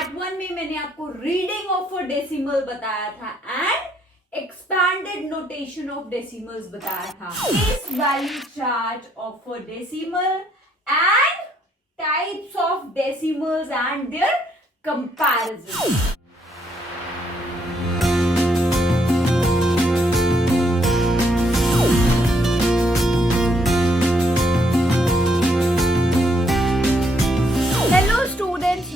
Part 1 में मैंने आपको रीडिंग ऑफ अ डेसिमल बताया था and expanded notation of decimals बताया था, place value chart of a decimal and types of decimals and their comparison.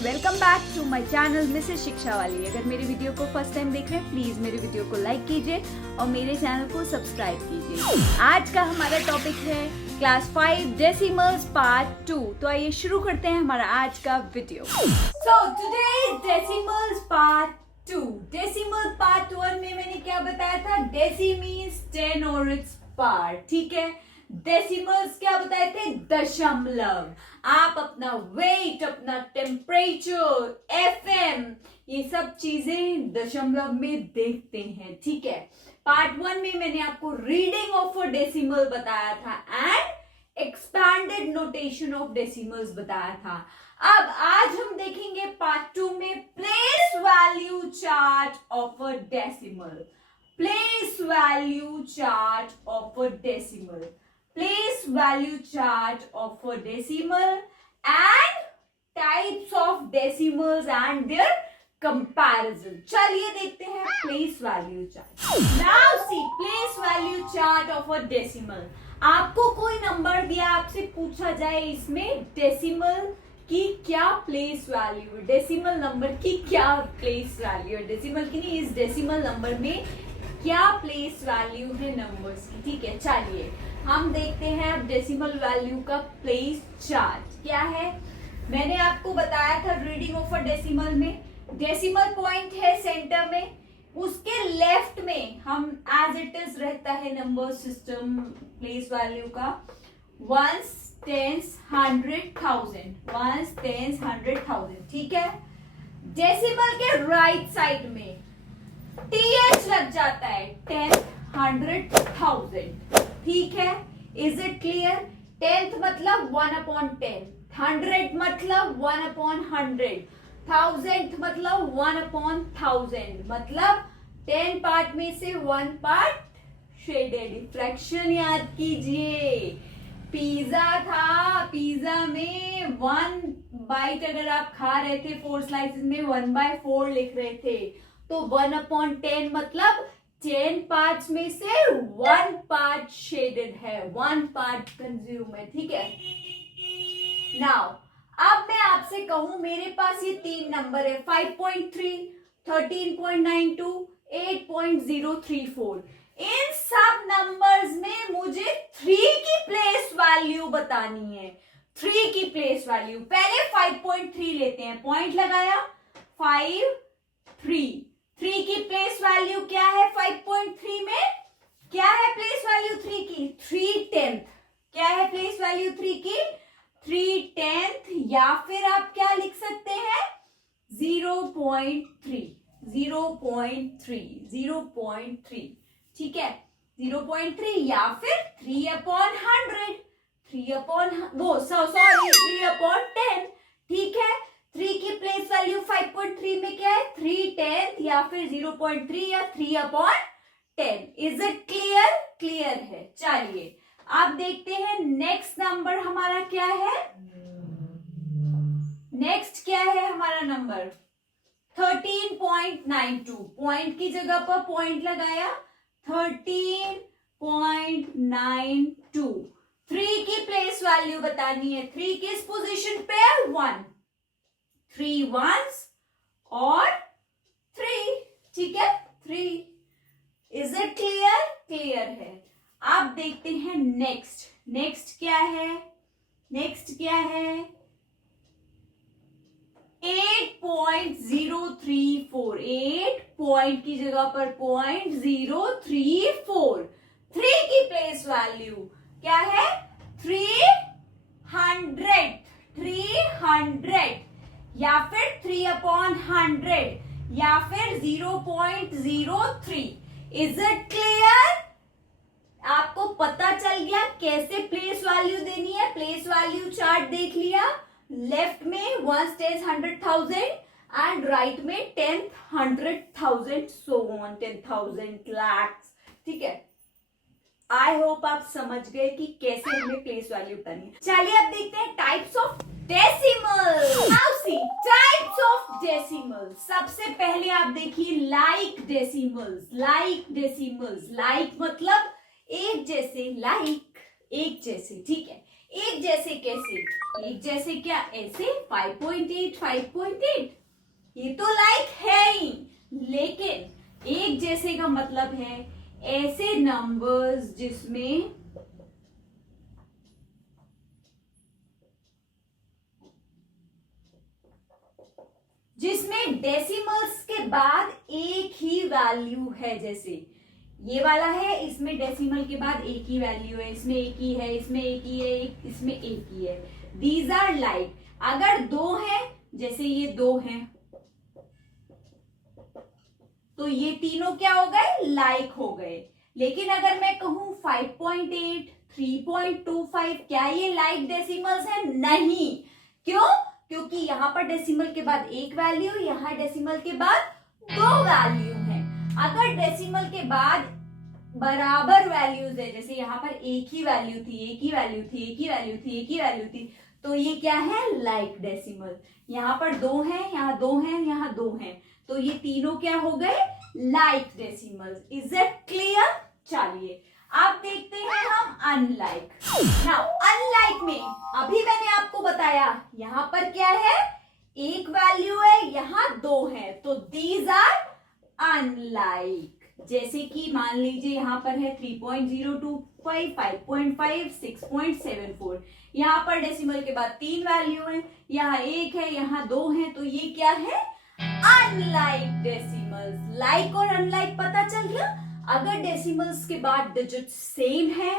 Welcome back to my channel Mrs Shiksha Wali. अगर मेरे video को फर्स्ट टाइम देख रहे हैं प्लीज मेरे वीडियो को लाइक कीजिए और मेरे चैनल को सब्सक्राइब कीजिए। आज का हमारा टॉपिक है क्लास 5 डेसिमल्स पार्ट 2। तो आइए शुरू करते हैं हमारा आज का video. So today decimals part 2। Decimal part 1 में मैंने क्या बताया था? डेसी मीन्स 10 और इट्स पार्ट, ठीक है। डेसिमल्स क्या बताए थे? दशमलव। आप अपना वेट, अपना टेम्परेचर, एफएम, ये सब चीजें दशमलव में देखते हैं, ठीक है। पार्ट 1 में मैंने आपको रीडिंग ऑफ अ डेसिमल बताया था and expanded notation of decimals बताया था। अब आज हम देखेंगे पार्ट 2 में place value chart of a decimal. Place value chart of a decimal. Place value chart of a decimal and types of decimals and their comparison। चलिए देखते हैं place value chart। Now see place value chart of a decimal। आपको कोई number दिया, आपसे पूछा जाए इसमें डेसिमल की क्या प्लेस वैल्यू है, डेसिमल नंबर की क्या प्लेस वैल्यू है, डेसिमल की नहीं, इस डेसिमल नंबर में क्या प्लेस वैल्यू है नंबर्स की, ठीक है। चलिए हम देखते हैं अब डेसिमल वैल्यू का प्लेस चार्ट क्या है। मैंने आपको बताया था रीडिंग ऑफ अ डेसिमल में डेसिमल पॉइंट है सेंटर में, उसके लेफ्ट में हम एज इट इज रहता है नंबर सिस्टम प्लेस वैल्यू का 1s, 10s, 100,000, 1s, 10s, 100,000, ठीक है। डेसिमल के राइट साइड में th लग जाता है 10th, 100,000, ठीक है। Is it clear? 10th मतलब 1/10, 100 मतलब 1/100, 1000 मतलब 1/1000, मतलब 10 पार्ट में से 1 पार्ट शेडेड। फ्रैक्शन याद कीजिए, पिज्जा था, पिज्जा में 1 बाइट अगर आप खा रहे थे 4 स्लाइसेस में 1/4 लिख रहे थे, तो 1/10 मतलब 10 पार्ट्स में से 1 पार्ट शेडेड है, 1 पार्ट कंज्यूम है, ठीक है। नाउ अब मैं आपसे कहूं मेरे पास ये 3 नंबर है 5.3, 13.92, 8.034। इन सब नंबर्स में मुझे 3 की प्लेस वैल्यू बतानी है। 3 की प्लेस वैल्यू, पहले 5.3 लेते हैं, पॉइंट लगाया 5, 3 की प्लेस वैल्यू क्या है? 5.3 में क्या है प्लेस वैल्यू 3 की? 3/10। क्या है प्लेस वैल्यू 3 की? 3/10, या फिर आप क्या लिख सकते हैं? 0.3, 0.3, ठीक है। 0.3 या फिर 3/100, 3/10, ठीक है। 3 की प्लेस वैल्यू 5.3 में क्या है? 3/10 या फिर 0.3 या 3/10। Is it clear? क्लियर है। चलिए आप देखते हैं नेक्स्ट नंबर हमारा क्या है। नेक्स्ट क्या है हमारा नंबर? 13.92। पॉइंट की जगह पर पॉइंट लगाया 13.92। 3 की प्लेस वैल्यू बतानी है। 3 किस पोजीशन पे है? 1, 3 ones और 3, ठीक है, 3। Is it clear? क्लियर है। आप देखते हैं नेक्स्ट। नेक्स्ट क्या है? नेक्स्ट क्या है? 8.034। 8 पॉइंट की जगह पर 0.034। 3 की प्लेस वैल्यू क्या है? 300 या फिर 3/100 या फिर 0.03। Is it clear? आपको पता चल गया कैसे प्लेस वैल्यू देनी है। प्लेस वैल्यू चार्ट देख लिया, लेफ्ट में 1 10 100,000 एंड एंड राइट में 10th, 100,000, so on, 10,000 lakhs. ठीक है, आई होप आप समझ गए कि कैसे हमें प्लेस वैल्यू करनी है. चलिए अब देखते हैं types of decimal. Now see types of decimal. सबसे पहले आप देखिए like decimals. Like decimals, like मतलब एक जैसे, लाइक एक जैसे. ठीक है, एक जैसे कैसे? एक जैसे क्या? ऐसे 5.8, 5.8 ये तो लाइक है ही, लेकिन एक जैसे का मतलब है ऐसे नंबर्स जिसमें डेसिमल्स के बाद एक ही वैल्यू है. जैसे ये वाला है, इसमें डेसिमल के बाद एक ही वैल्यू है, इसमें एक ही है, इसमें एक ही है, इसमें एक ही है. These are like. अगर दो है, जैसे ये दो हैं, तो ये तीनों क्या हो गए? लाइक हो गए. लेकिन अगर मैं कहूं 5.8, 3.25, क्या ये लाइक डेसिमल्स है? नहीं. क्यों? क्योंकि यहां पर डेसिमल के बाद एक वैल्यू, यहां डेसिमल के बाद दो वैल्यू है. अगर डेसिमल के बाद बराबर वैल्यूज है, जैसे यहां पर एक ही वैल्यू थी, एक ही वैल्यू थी, एक ही वैल्यू थी, एक ही वैल्यू थी, तो ये क्या है? Like decimal. यहां पर दो है, यहां दो है, यहां दो है, तो ये तीनों क्या हो गए? Like decimals. Is it clear? चलिए आप देखते हैं हम अनलाइक. नाउ अनलाइक में अभी मैंने आपको बताया यहां पर क्या है? एक वैल्यू है, यहां दो है, तो दीज आर अनलाइक. जैसे कि मान लीजिए यहां पर है 3.025, 5.5, 6.74. यहां पर डेसिमल के बाद तीन वैल्यू है, यहां एक है, यहां दो है, तो ये क्या है? Unlike decimals. लाइक और अनलाइक पता चल गया. अगर डेसिमल्स के बाद डिजिट सेम है,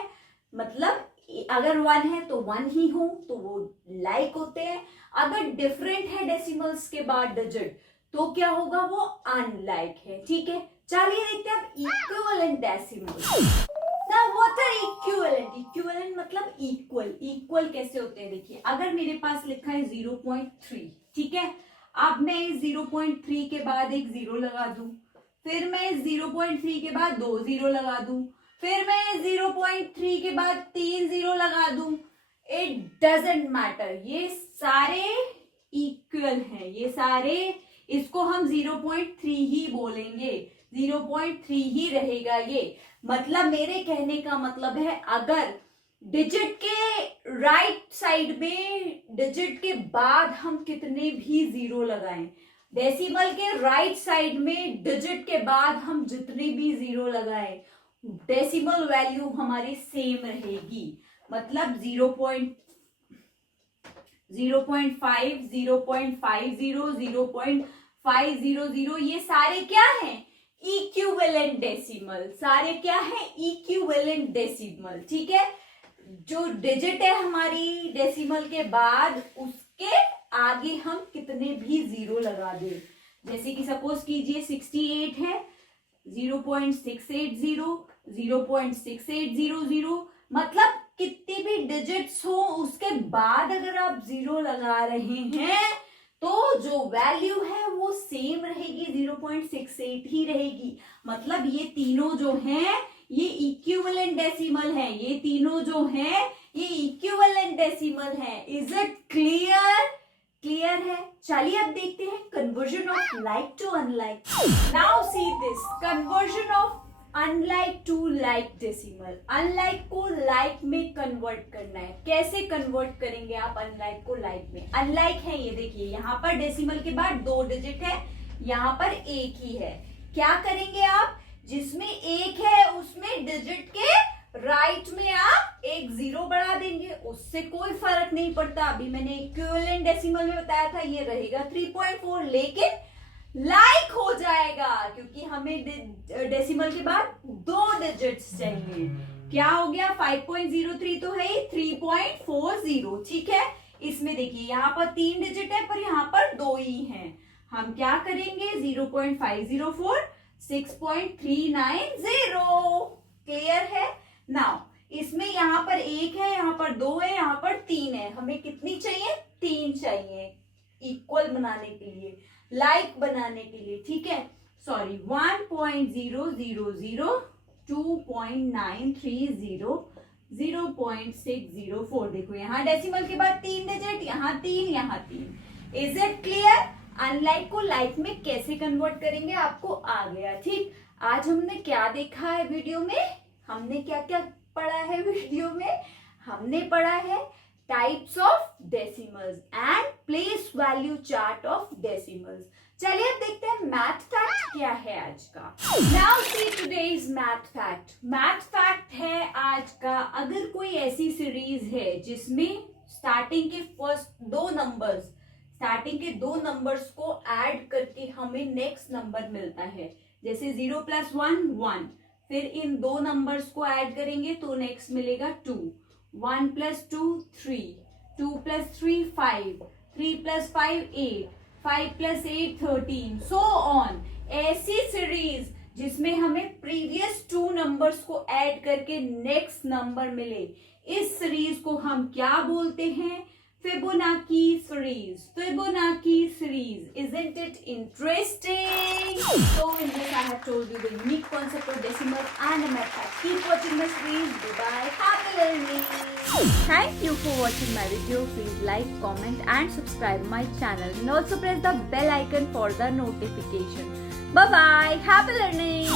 मतलब अगर वन है तो वन ही हो, तो वो लाइक होते हैं. अगर डिफरेंट है डेसिमल्स के बाद डिजिट, तो क्या होगा? वो अनलाइक है. ठीक है, चलिए देखते हैं अब equivalent decimals. Now what are equivalent? Equivalent मतलब इक्वल. इक्वल कैसे होते हैं? देखिए, अगर मेरे पास लिखा है 0.3, ठीक है, अब मैं इस 0.3 के बाद एक जीरो लगा दूं, फिर मैं इस 0.3 के बाद दो जीरो लगा दूं, फिर मैं इस 0.3 के बाद तीन जीरो लगा दूं. इट डजंट मैटर, ये सारे इक्वल हैं, ये सारे, इसको हम 0.3 ही बोलेंगे, 0.3 ही रहेगा ये. मतलब मेरे कहने का मतलब है, अगर डिजिट के राइट साइड में डिजिट के बाद हम कितने भी जीरो लगाएं, डेसिमल के राइट साइड में डिजिट के बाद हम जितने भी जीरो लगाएं, डेसिमल वैल्यू हमारी सेम रहेगी. मतलब 0.5, 0.50, 0.500, ये सारे क्या हैं? Equivalent decimal. सारे क्या है? Equivalent decimal. ठीक है, जो डिजिट है हमारी डेसिमल के बाद, उसके आगे हम कितने भी जीरो लगा दें. जैसे कि सपोज कीजिए 68 है, 0.680, 0.6800, मतलब कितनी भी डिजिट्स हो उसके बाद अगर आप जीरो लगा रहे हैं, तो जो वैल्यू है वो सेम रहेगी, 0.68 ही रहेगी. मतलब ये तीनों जो हैं ये इक्विवेलेंट डेसिमल है, ये तीनों जो हैं ये इक्विवेलेंट डेसिमल है. Is it clear? क्लियर है. चलिए अब देखते हैं conversion of like to unlike. Now see this conversion of unlike to like decimal. Unlike को लाइक में कन्वर्ट करना है. कैसे कन्वर्ट करेंगे आप अनलाइक को लाइक में? अनलाइक है ये, देखिए यहाँ पर डेसिमल के बाद दो डिजिट है, यहाँ पर एक ही है. क्या करेंगे आप? जिसमें एक है उसमें डिजिट के राइट में आप एक जीरो बढ़ा देंगे, उससे कोई फर्क नहीं पड़ता. अभी मैंने इक्विवेलेंट डेसिमल में बताया था, ये रहेगा 3.4, लेकिन लाइक हो जाएगा क्योंकि हमें डेसिमल के बाद दो डिजिट्स चाहिए. क्या हो गया? 5.03 तो है, 3.40. ठीक है, इसमें देखिए यहाँ पर तीन डिजिट है पर यहाँ पर दो ही हैं. हम क्या करेंगे? 0.504, 6.390. क्लियर है? नाउ इसमें यहाँ पर एक है, यहाँ पर दो है, यहाँ पर तीन है. हमें कितनी चाहिए? तीन चाहिए इक्वल बनाने के लिए. लाइक बनाने के लिए, ठीक है, सॉरी 1.000 2.930 0.604। देखो यहाँ डेसिमल के बाद 3 डिजिट, यहाँ 3, यहाँ 3। Is it clear? अनलाइक को लाइक में कैसे कन्वर्ट करेंगे आपको आ गया, ठीक। आज हमने क्या देखा है वीडियो में, हमने क्या क्या पढ़ा है वीडियो में, हमने पढ़ा है types of decimals and place value chart of decimals. चलिए अब देखते हैं मैथ फैक्ट क्या है आज का। Now see today's math fact. Math fact है आज का, अगर कोई ऐसी सीरीज है जिसमें स्टार्टिंग के दो नंबर्स को ऐड करके हमें नेक्स्ट नंबर मिलता है, जैसे 0 + 1 1, फिर इन दो नंबर्स को ऐड करेंगे तो नेक्स्ट मिलेगा 2, 1 + 2 3, 2 + 3 5, 3 + 5 8, 5 + 8 13, सो ऑन। ऐसी सीरीज जिसमें हमें प्रीवियस 2 नंबर्स को ऐड करके नेक्स्ट नंबर मिले, इस सीरीज को हम क्या बोलते हैं? Fibonacci series. Fibonacci series. Isn't it interesting? So in this I have told you the unique concept of decimal and a math fact. Keep watching my series. Goodbye. Happy learning. Thank you for watching my video. Please like, comment and subscribe my channel. And also press the bell icon for the notification. Bye bye. Happy learning.